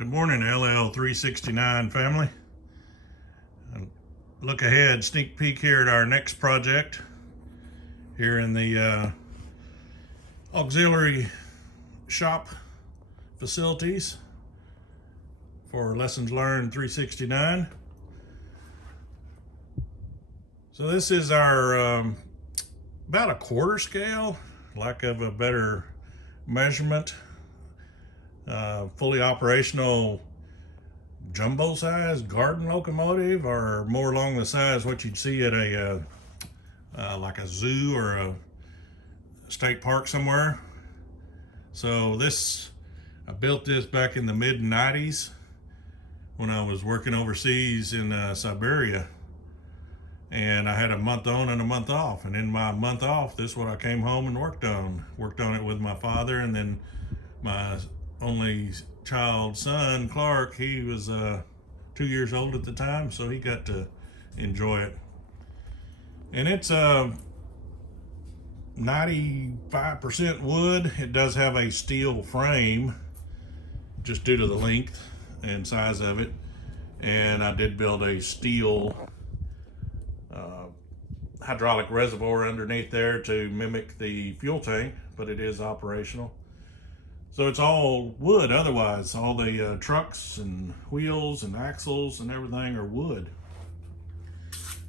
Good morning, LL369 family. Look ahead, sneak peek here at our next project here in the auxiliary shop facilities for Lessons Learned 369. So this is our about a quarter scale, lack of a better measurement, fully operational jumbo size garden locomotive, or more along the size what you'd see at a like a zoo or a state park somewhere. So I built this back in the mid 90s when I was working overseas in Siberia, and I had a month on and a month off, and in my month off this is what I came home and worked on it with my father, and then my only child son Clark, he was 2 years old at the time, so he got to enjoy it. And it's 95% wood. It does have a steel frame just due to the length and size of it, and I did build a steel hydraulic reservoir underneath there to mimic the fuel tank, but it is operational. So it's all wood. Otherwise, all the trucks and wheels and axles and everything are wood.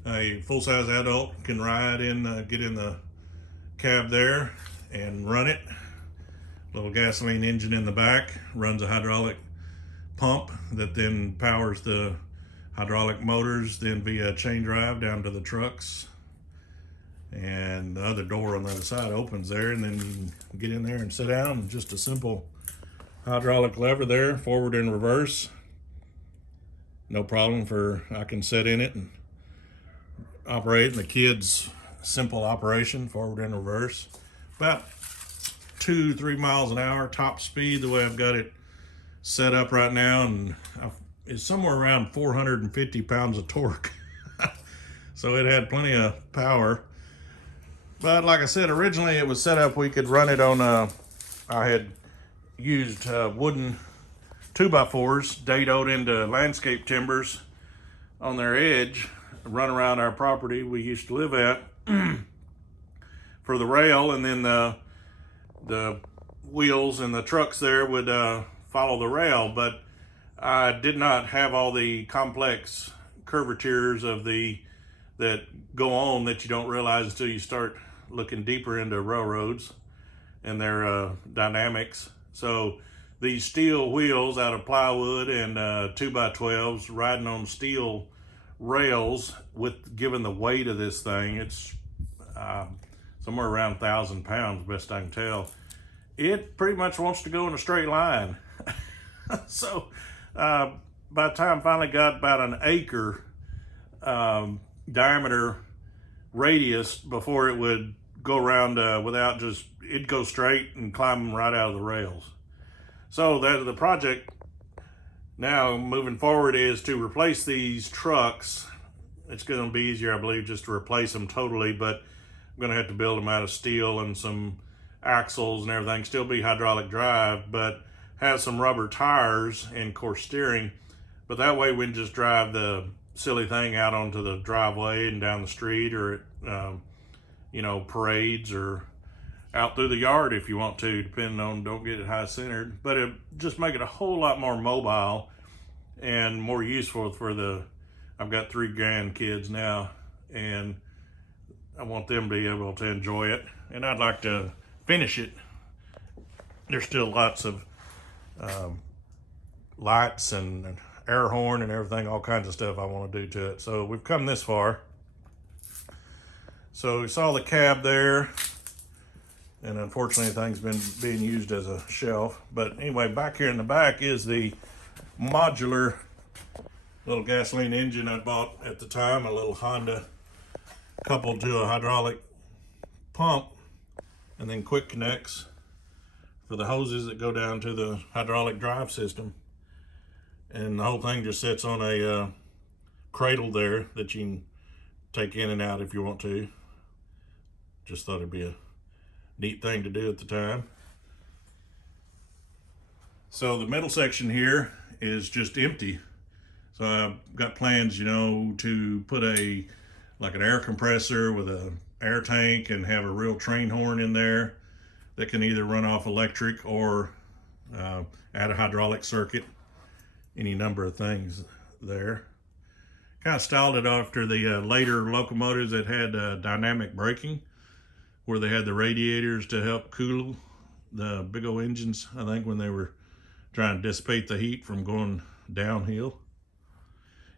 A full-size adult can ride in, get in the cab there and run it. Little gasoline engine in the back runs a hydraulic pump that then powers the hydraulic motors, then via chain drive down to the trucks. And the other door on the other side opens there, and then you can get in there and sit down, and just a simple hydraulic lever there, forward and reverse. No problem I can sit in it and operate, and the kids simple operation, forward and reverse. About 2-3 miles an hour top speed the way I've got it set up right now, and it's somewhere around 450 pounds of torque. So it had plenty of power. But like I said, originally it was set up we could run it on I had used wooden 2x4s dadoed into landscape timbers on their edge, run around our property we used to live at for the rail, and then the wheels and the trucks there would follow the rail. But I did not have all the complex curvatures that go on that you don't realize until you start looking deeper into railroads and their dynamics. So these steel wheels out of plywood and 2x12s riding on steel rails, with given the weight of this thing, it's somewhere around 1,000 pounds, best I can tell. It pretty much wants to go in a straight line. So by the time I finally got about an acre diameter radius before it would go around without just, it'd go straight and climb right out of the rails. So the project now moving forward is to replace these trucks. It's going to be easier, I believe, just to replace them totally, but I'm going to have to build them out of steel and some axles and everything, still be hydraulic drive, but have some rubber tires and of course steering. But that way we can just drive the silly thing out onto the driveway and down the street, or parades, or out through the yard if you want to, depending on, don't get it high centered. But it just make it a whole lot more mobile and more useful for I've got 3 grandkids now, and I want them to be able to enjoy it, and I'd like to finish it. There's still lots of lights and air horn and everything, all kinds of stuff I want to do to it. So we've come this far. So we saw the cab there, and unfortunately the thing's been being used as a shelf. But anyway, back here in the back is the modular little gasoline engine I bought at the time, a little Honda, coupled to a hydraulic pump, and then quick connects for the hoses that go down to the hydraulic drive system. And the whole thing just sits on a cradle there that you can take in and out if you want to. Just thought it'd be a neat thing to do at the time. So the middle section here is just empty. So I've got plans, you know, to put like an air compressor with a air tank and have a real train horn in there that can either run off electric or add a hydraulic circuit, any number of things there. Kind of styled it after the later locomotives that had dynamic braking, where they had the radiators to help cool the big old engines, I think, when they were trying to dissipate the heat from going downhill.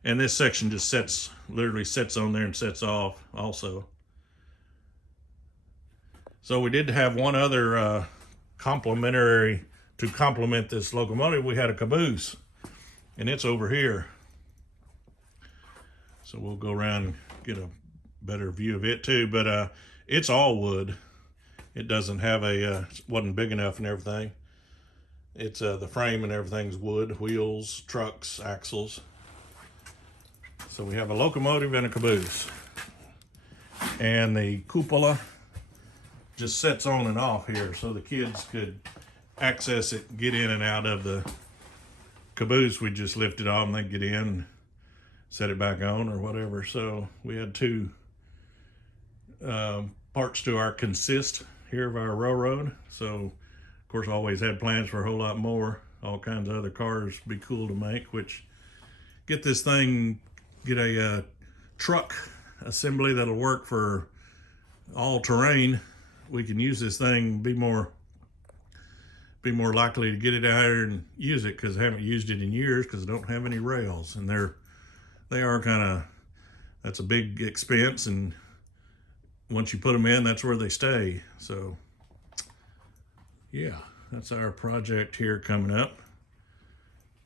And this section just literally sets on there and sets off also. So we did have one other complementary to complement this locomotive. We had a caboose, and it's over here. So we'll go around and get a better view of it too, but it's all wood. It doesn't have wasn't big enough and everything. It's the frame and everything's wood, wheels, trucks, axles. So we have a locomotive and a caboose. And the cupola just sets on and off here so the kids could access it, get in and out of the caboose. We just lift it off and they get in, set it back on or whatever. So we had two parts to our consist here of our railroad. So of course always had plans for a whole lot more, all kinds of other cars be cool to make, which get this thing, get a truck assembly that'll work for all terrain. We can use this thing, be more likely to get it out here and use it, because I haven't used it in years because I don't have any rails, and they are kind of, that's a big expense, and once you put them in, that's where they stay. So yeah, that's our project here coming up.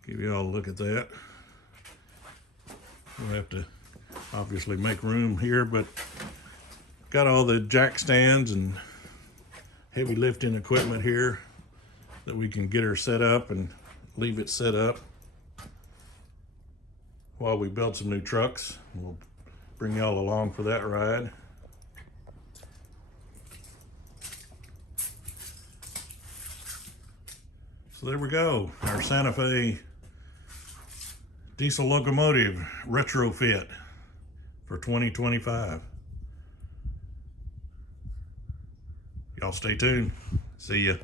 Give you all a look at that. We'll have to obviously make room here, but got all the jack stands and heavy lifting equipment here that we can get her set up and leave it set up while we build some new trucks. We'll bring y'all along for that ride. So there we go, our Santa Fe diesel locomotive retrofit for 2025. Y'all stay tuned. See ya.